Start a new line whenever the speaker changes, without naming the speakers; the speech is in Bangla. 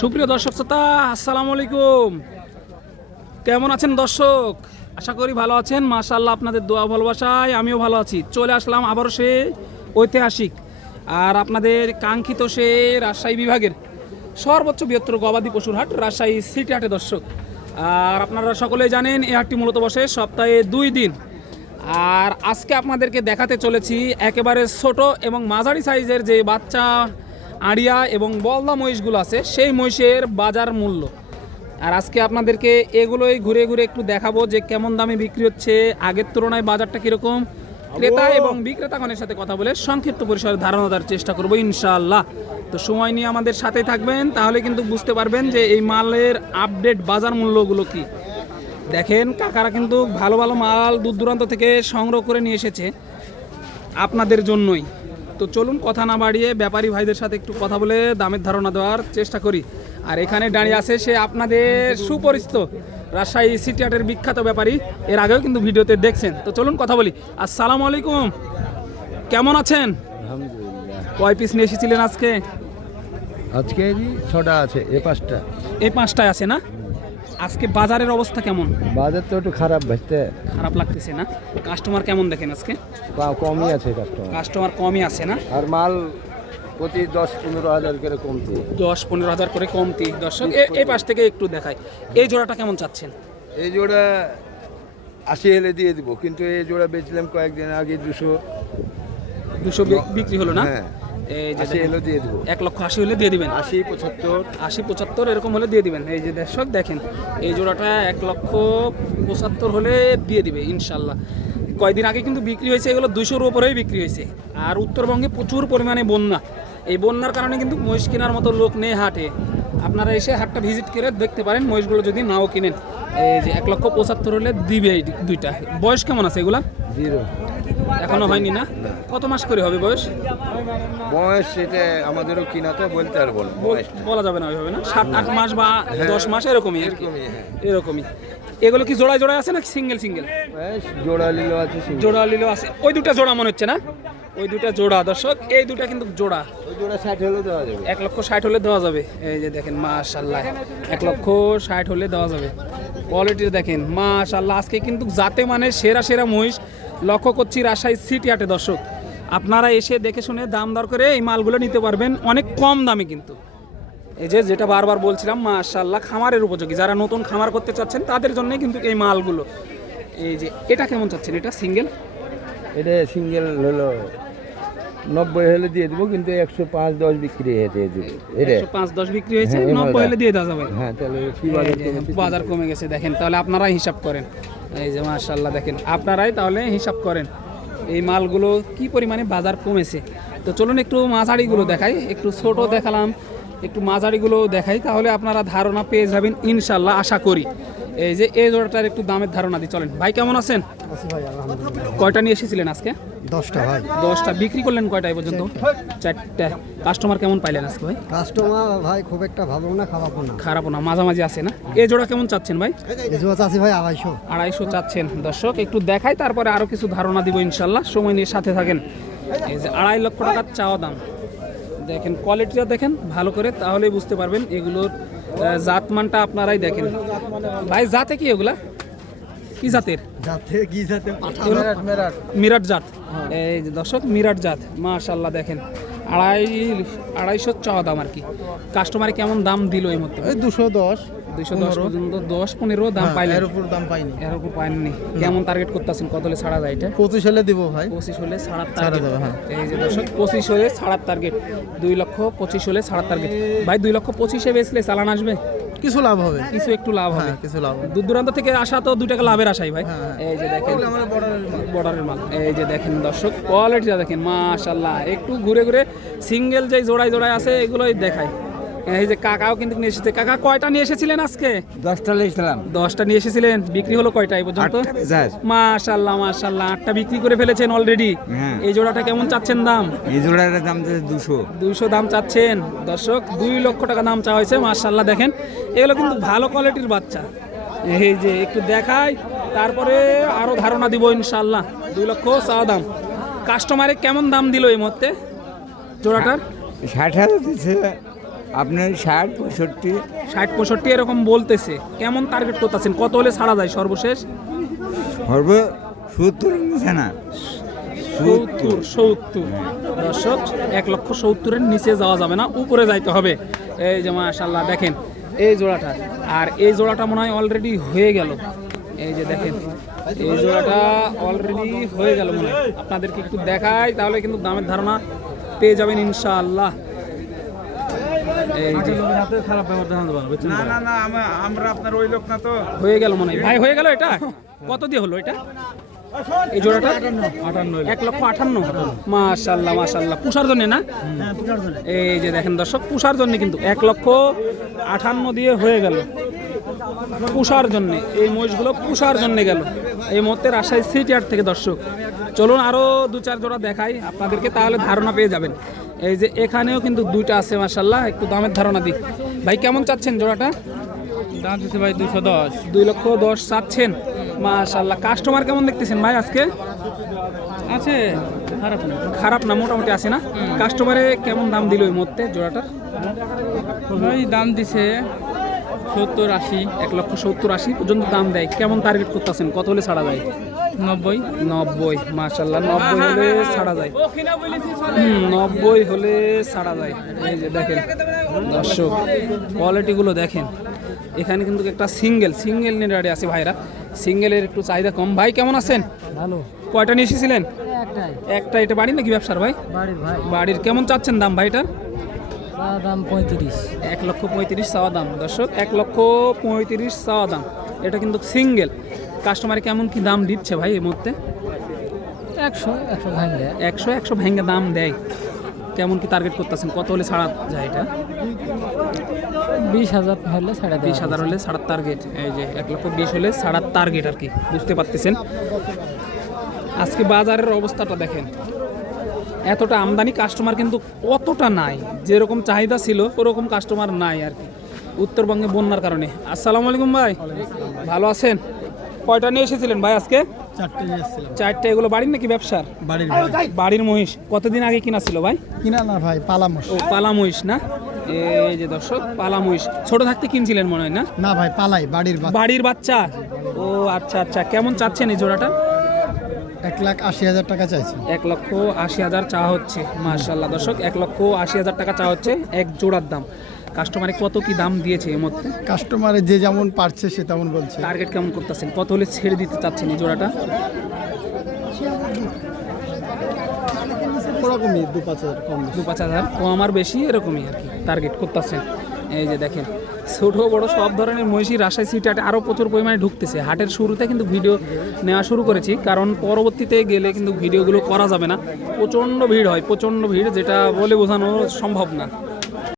সুপ্রিয় দর্শক শ্রোতা, আসসালামু আলাইকুম। কেমন আছেন দর্শক? আশা করি ভালো আছেন। মাশাল্লাহ আপনাদের দোয়া ভালোবাসায় আমিও ভালো আছি। চলে আসলাম আবারও সে ঐতিহাসিক আর আপনাদের কাঙ্ক্ষিত সে রাজশাহী বিভাগের সর্বোচ্চ বৃহত্তর গবাদি পশুর হাট, রাজশাহী সিটি হাটে দর্শক। আর আপনারা সকলেই জানেন, এই হাটটি মূলত বসে সপ্তাহে দুই দিন। আর আজকে আপনাদেরকে দেখাতে চলেছি একেবারে ছোট এবং মাঝারি সাইজের যে বাচ্চা আড়িয়া এবং বলদা মহিষগুলো আছে সেই মহিষের বাজার মূল্য। আর আজকে আপনাদেরকে এগুলোই ঘুরে ঘুরে একটু দেখাবো যে কেমন দামে বিক্রি হচ্ছে আগের তুলনায় বাজারটা কীরকম। ক্রেতা এবং বিক্রেতাগণের সাথে কথা বলে সংক্ষিপ্ত পরিসরে ধারণা দেওয়ার চেষ্টা করব ইনশাআল্লাহ। তো সময় নিয়ে আমাদের সাথে থাকবেন তাহলে কিন্তু বুঝতে পারবেন যে এই মালের আপডেট বাজার মূল্যগুলো কি। দেখেন কাকারা কিন্তু ভালো ভালো মাল দূর দূরান্ত থেকে সংগ্রহ করে নিয়ে এসেছে আপনাদের জন্যই। তো চলুন কথা না বাড়িয়ে ব্যাপারী ভাইদের সাথে একটু কথা বলে দামের ধারণা দেওয়ার চেষ্টা করি। আর এখানে দাঁড়িয়ে আছে সে আপনাদের সুপরিচিত রাজশাহী সিটি হাটের বিখ্যাত ব্যাপারী। এর আগেও কিন্তু ভিডিওতে দেখছেন। তো চলুন কথা বলি। আসসালামু আলাইকুম। কেমন আছেন? কয় পিস নিয়ে এসেছিলেন আজকে?
আজকে ছটা আছে এ পাঁচটা।
এই পাঁচটায় আছে না? আজকে বাজারের অবস্থা কেমন?
বাজার তো একটু খারাপ ভাজতে
খারাপ লাগতেছে না? কাস্টমার কেমন দেখেন আজকে?
কমই আছে কাস্টমার
কাস্টমার কমই আছে না?
আর মাল প্রতি দশ পনেরো হাজার করে কমতে।
দশ পনেরো হাজার করে কমতি। দর্শক এই পাশ থেকে একটু দেখাই। এই জোড়াটা কেমন চাচ্ছেন?
এই জোড়া আশি এলে দিয়ে দিব কিন্তু এই জোড়া বেচলাম কয়েকদিন আগে দুশো।
দুশো বিক্রি হলো না?
হ্যাঁ।
এই যে
দিয়ে দিব।
এক লক্ষ আশি হলে দিয়ে দিবেন।
আশি পঁচাত্তর।
আশি পঁচাত্তর এরকম হলে দিয়ে দিবেন। এই যে দর্শক দেখেন এই জোড়াটা এক লক্ষ পঁচাত্তর হলে দিয়ে দিবে ইনশাল্লাহ কয়দিন আগে কিন্তু বিক্রি হয়েছে এগুলো দুশোর উপরেই বিক্রি হয়েছে। আর উত্তরবঙ্গে প্রচুর পরিমাণে বন্যা। এই বন্যার কারণে কিন্তু মহিষ কেনার মতো লোক নেই হাটে। আপনারা এসে হাটটা ভিজিট করে দেখতে পারেন মহিষগুলো যদি নাও কিনেন। এই যে এক লক্ষ পঁচাত্তর হলে দিবে এই দুইটা। বয়স কেমন আছে এগুলা?
জিরো।
এখনও হয়নি না? কত মাস করে হবে বয়স?
বয়স এটা আমাদেরও কিনা তো বলতে আর বল
বলা যাবে না ওইভাবে না? সাত আট মাস বা দশ মাস এরকমই আর কি।
এরকমই হ্যাঁ।
এরকমই। এগুলো কি জোড়ায় জোড়ায় আছে না সিঙ্গেল সিঙ্গেল?
জোড়া লিলো আছে
জোড়া লিলো আছে। ওই দুটা জোড়া মনে হচ্ছে না? ওই দুটা জোড়া দর্শক এই দুটা কিন্তু জোড়া।
ওই জোড়া ষাট হলে দেওয়া যাবে।
এক লক্ষ ষাট হলে দেওয়া যাবে। এই যে দেখেন মাশাল্লাহ এক লক্ষ ষাট হলে দেওয়া যাবে। কোয়ালিটি দেখেন মাশাল্লাহ আজকে কিন্তু যাতে মানে সেরা সেরা মহিষ লক্ষ্য করছি রাজশাহী সিটি হাটে দর্শক। আপনারা এসে দেখে শুনে দাম দর করে এই মালগুলো নিতে পারবেন অনেক কম দামে কিন্তু। এই যে যেটা বারবার বলছিলাম মাশাল্লাহ খামারের উপযোগী। যারা নতুন খামার করতে চাচ্ছেন তাদের জন্য কিন্তু এই মালগুলো। এই যে এটা কেমন চাচ্ছেন? এটা সিঙ্গেল?
এটা সিঙ্গেল হলো নব্বই হলে দিয়ে দিব কিন্তু একশো পাঁচ দশ বিক্রি হয়েছে
একশো পাঁচ দশ বিক্রি হয়েছে
হ্যাঁ,
নব্বই হলে দিয়ে দেওয়া যাবে।
হ্যাঁ তাহলে বাজার
বাজার কমে গেছে দেখেন তাহলে আপনারাই হিসাব করেন। এই যে মাশাল্লাহ দেখেন আপনারাই তাহলে হিসাব করেন। এই মালগুলো কি পরিমাণে বাজার কমেছে? তো চলুন একটু মাঝারিগুলো দেখাই একটু ছোট দেখালাম। একটু মাঝারিগুলো দেখাই তাহলে আপনারা ধারণা পেয়ে যাবেন ইনশাল্লাহ আশা করি। এই যে এই জোড়াটার একটু দামের ধারণা দিই চলেন। ভাই কেমন আছেন? কয়টা নিয়ে এসেছিলেন আজকে?
দশটা ভাই।
দশটা। বিক্রি করলেন কয়টা পর্যন্ত? চারটা। কাস্টমার কেমন পাইলেন আজকে ভাই?
কাস্টমার ভাই খুব একটা ভালো না খারাপও না।
খারাপও না মাঝামাঝি আছে না? এই জোড়া কেমন চাচ্ছেন ভাই?
চাষি ভাই আড়াইশো।
আড়াইশো চাচ্ছেন। দর্শক একটু দেখাই তারপরে আরও কিছু ধারণা দিব ইনশাল্লাহ সময় নিয়ে সাথে থাকেন। এই যে আড়াই লক্ষ টাকার চাওয়া দাম। দেখেন কোয়ালিটিটা দেখেন ভালো করে তাহলেই বুঝতে পারবেন এগুলোর জাত মানটা আপনারাই দেখেন। ভাই জাতে কি এগুলা? কি জাতের?
জাতে কি জাতে?
মিরাট মিরাট। জাত। এই যে দর্শক মিরাট জাত মাশাল্লাহ দেখেন। আড়াই আড়াইশো চাওয়া দাম আর কি। কাস্টমারে কেমন দাম দিল এই মধ্যে
দুশো দশ।
দুইশো দশ পর্যন্ত দশ পনেরো দাম পাইলেন।
এর উপর দাম পাইনি।
এর উপর পাইননি। কেমন টার্গেট করতেছেন? কত হলে ছাড়া যায় এটা?
পঁচিশ হলে দিব ভাই।
পঁচিশ হলে ছাড়ার টার্গেট
হ্যাঁ।
এই যে দর্শক পঁচিশ হলে ছাড়ার টার্গেট দুই লক্ষ পঁচিশ হলে ছাড়ার টার্গেট ভাই দুই লক্ষ পঁচিশে বেচলে চালান আসবে?
কিছু লাভ হবে।
কিছু একটু লাভ হবে।
কিছু লাভ
দূর দূরান্ত থেকে আসা তো দুই টাকা লাভের আশাই ভাই। এই যে দেখেন বর্ডারের মাল। এই যে দেখেন দর্শক কোয়ালিটিটা দেখেন মাশাল্লাহ একটু ঘুরে ঘুরে সিঙ্গেল যে জোড়ায় জোড়ায় আছে এগুলোই দেখায়। এই যে কাকাও কিন্তু নিয়ে এসেছে। কাকা কয়টা নিয়ে এসেছিলেন আজকে?
দশটা লিখলাম
দশটা নিয়ে এসেছিলেন। বিক্রি হলো কয়টা এই পর্যন্ত? মাশাল্লাহ মাশাল্লাহ আটটা বিক্রি করে ফেলেছেন অলরেডি
হ্যাঁ।
এই জোড়াটা কেমন চাচ্ছেন দাম?
এই জোড়াটার দাম দুশো।
দুইশো দাম চাচ্ছেন। দর্শক দুই লক্ষ টাকা দাম চাওয়া হয়েছে মাশাল্লাহ দেখেন। এগুলো কিন্তু ভালো কোয়ালিটির বাচ্চা। এই যে একটু দেখাই তারপরে আরও ধারণা দিব ইনশাল্লাহ। দুই লক্ষ চা দাম। কাস্টমারে কেমন দাম দিল এই মুহূর্তে জোড়াটার?
ষাট হাজার আপনার ষাট পঁয়ষট্টি।
ষাট পঁয়ষট্টি এরকম বলতেছে। কেমন টার্গেট করতেছেন? কত হলে ছাড়া যায় সর্বশেষ?
সর্ব সত্তর নিচে না।
সত্তর সত্তর। দর্শক এক লক্ষ সত্তরের নিচে যাওয়া যাবে না উপরে যাইতে হবে। এই যে মাশাল্লাহ দেখেন এই জোড়াটা। আর এই জোড়াটা মনে হয় অলরেডি হয়ে গেল। এই যে দেখেন এই জোড়াটা অলরেডি হয়ে গেল মনে হয়। আপনাদেরকে একটু দেখাই তাহলে কিন্তু দামের ধারণা পেয়ে যাবেন ইনশাআল্লাহ। এই
না না না আমরা আপনার ওই লোক না তো।
হয়ে গেল মনে হয়। ভাই হয়ে গেল এটা? কত দিয়ে হলো এটা? এই জোড়াটা? এক লক্ষ আটান্ন। মাশাল্লাহ মাশাল্লাহ। পুষার জন্য না? এই যে দেখেন দর্শক পুষার জন্য কিন্তু এক লক্ষ আটান্ন দিয়ে হয়ে গেল। পুষার জন্য। এই মহিষগুলো পুষার জন্য গেল। এই মুহূর্তে রাজশাহী সিটি আর্ট থেকে দর্শক। চলুন আরও দু চার জোড়া দেখাই। আপনাদেরকে তাহলে ধারণা পেয়ে যাবেন। এই যে এখানেও কিন্তু দুইটা আছে মাশাল্লাহ একটু দামের ধারণা দিই। ভাই কেমন চাচ্ছেন জোড়াটা?
দাম দিচ্ছে ভাই দুশো দশ।
দুই লক্ষ দশ চাচ্ছেন। মাশাল্লাহ কাস্টমার কেমন দেখতেছেন ভাই আজকে?
আছে খারাপ না।
খারাপ না মোটামুটি আছে না? কাস্টমারে কেমন দাম দিল ওই মধ্যে জোড়াটার?
ভাই দাম দিছে সত্তর আশি।
এক লক্ষ সত্তর আশি পর্যন্ত দাম দেয়। কেমন টার্গেট করতেছেন? কত হলে ছাড়া যায়?
নব্বই।
নব্বই মাশাল্লাহ নব্বই হলে ছাড়া যায়। নব্বই হলে ছাড়া যায়। এই যে দেখেন দর্শক কোয়ালিটিগুলো দেখেন। এখানে কিন্তু একটা সিঙ্গেল সিঙ্গেল নেটারি আছে ভাইরা। সিঙ্গেলের একটু চাহিদা কম। ভাই কেমন আছেন?
ভালো।
কয়টা নিয়ে এসেছিলেন? একটা এটা বাড়ি নাকি ব্যবসার ভাই?
বাড়ির ভাই।
বাড়ির। কেমন চাচ্ছেন দাম ভাইটার
দাম পঁয়ত্রিশ।
এক লক্ষ পঁয়ত্রিশ চাওয়া দাম। দর্শক এক লক্ষ পঁয়ত্রিশ চাওয়া দাম। এটা কিন্তু সিঙ্গেল। কাস্টমার কেমন কি দাম দিচ্ছে ভাই এই মুহূর্তে?
একশো একশো ভাঙলে
একশো একশো ভেঙে দাম দেয়। কেমন কি টার্গেট করতেছেন? কত হলে ছাড়া যায় এটা?
বিশ হাজার হলে সাড়ে
বিশ হাজার হলে ছাড়ার টার্গেট এই যে এক লক্ষ বিশ হলে ছাড়ার টার্গেট আর কি বুঝতে পারতেছেন? আজকে বাজারের অবস্থাটা দেখেন। এতটা আমদানি কাস্টমার কিন্তু অতটা নাই। যেরকম চাহিদা ছিল ওরকম কাস্টমার নাই আর কি। উত্তরবঙ্গে বন্যার কারণে। আসসালামু আলাইকুম ভাই। ভালো আছেন? কয়টা নিয়ে এসেছিলেন ভাই আজকে? চারটে এগুলো বাড়ির নাকি ব্যবসার?
বাড়ির
বাড়ির মহিষ। কতদিন আগে কিনা ছিল ভাই?
কিনা না ভাই পালামস
ও পালা মহিষ না? এই যে দর্শক পালা মহিষ। ছোট থাকতে কিনছিলেন মনে হয় না?
না ভাই পালাই বাড়ির
বাড়ির বাচ্চা? ও আচ্ছা আচ্ছা। কেমন চাচ্ছেন এই জোড়াটা?
এক লাখ আশি হাজার টাকা চাইছি।
এক লক্ষ আশি হাজার চা হচ্ছে মার্শাল্লাহ দর্শক এক লক্ষ আশি হাজার টাকা চা হচ্ছে এক জোড়ার দাম। কাস্টমারে কত কি দাম দিয়েছে এর মধ্যে?
কাস্টমারে যে যেমন পারছে সে তেমন বলছে।
টার্গেট কেমন করতেছেন? কত হলে ছেড়ে দিতে চাচ্ছেন এই জোড়াটা?
ওরকমই দু পাঁচ হাজার কম
দু পাঁচ হাজার কম আর বেশি এরকমই আর কি টার্গেট করতেছেন। এই যে দেখেন ছোট বড় সব ধরনের মহিষী রাজশাহী সিটি হাটে আরও প্রচুর পরিমাণে ঢুকতেছে। হাটের শুরুতে কিন্তু ভিডিও নেওয়া শুরু করেছি কারণ পরবর্তীতে গেলে কিন্তু ভিডিওগুলো করা যাবে না। প্রচণ্ড ভিড় হয় প্রচণ্ড ভিড় যেটা বলে বোঝানো সম্ভব না।